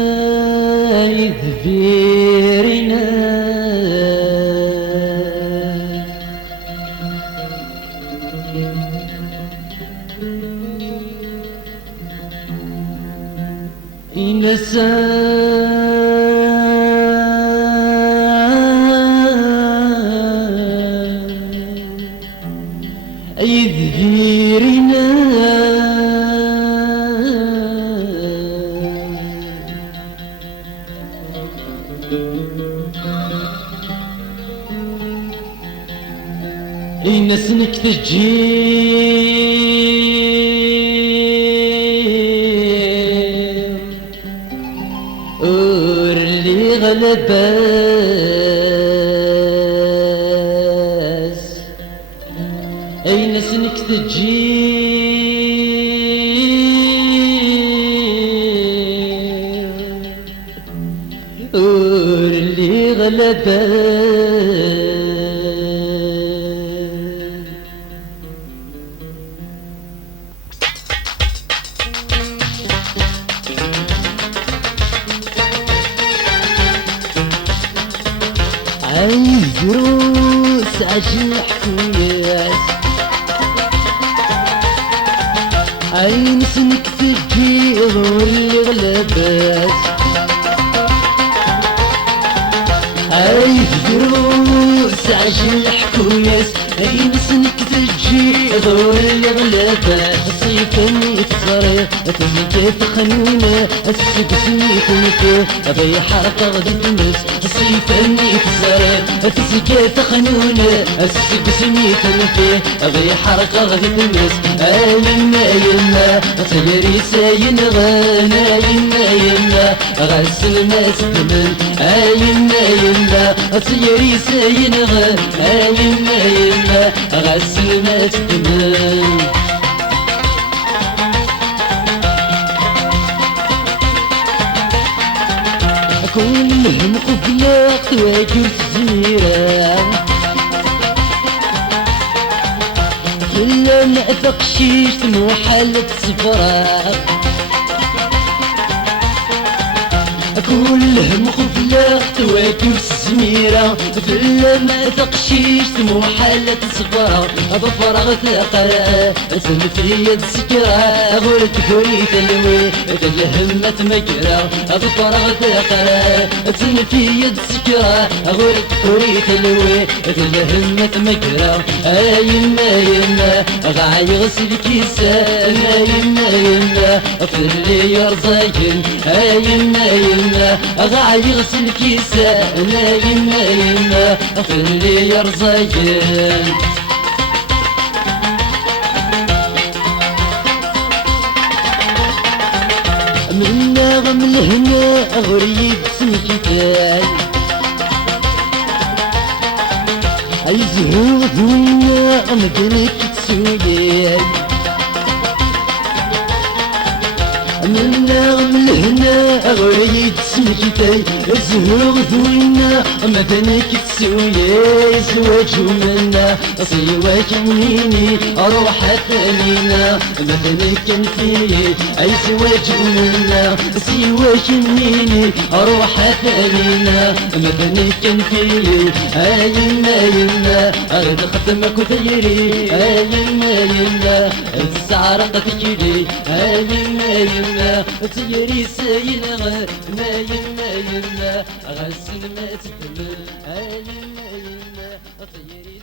نسايد فيرنا نسايد فيرنا نسنك تجيب اللي غلباس نسنك تجيب اللي غلباس عايز روس عشان حكايات عين سنك تجي اللي غلبات عايز روس عشان حكايات عين سنك تجي اللي غلبات صيفني تصريح تزكي خنونة السقسني كنفه أبي حرقة غدي تمس صيفني تصريح تزكي خنونة السقسني كنفه أبي حرقة غدي تمس يما يما تجري ساين غانا يما غسل ما تدمن يما يما تجري ساين غانا يما غسل ما تدمن كلهم قبلات واجر الزميرة كلهم تقشيش محلة صفراء كلهم قبلات واجر الزميرة كلهم تقشيش محلة صفراء بفرغ تقرأ سلفية السكرة غورت كوريت الوي الهمة مجرى بفرغ تقرأ سلفية السكرة غورت كوريت الوي الهمة مجرى يما يما غاي غسل كيسان يما يما في اللي يرزاين يما يما غاي غسل كيسان يما يما في اللي يرزاين من نغم لهنا غريب سنكتاي عايزهود وينا مدنك تسوياي من نغم لهنا غريب سنكتاي عايزهود وينا مدنك تسوياي زواج منا صيواك منيني اروح ثانينا مدنك فيه اي زواج منا سواك منيني اروح ثانينا مدنك فيه يما يما ارد ختمك وثيري يما يما تسعرق تجري يما يما تجري ساين ما يما يما غسل ما تكمل يما يما تجري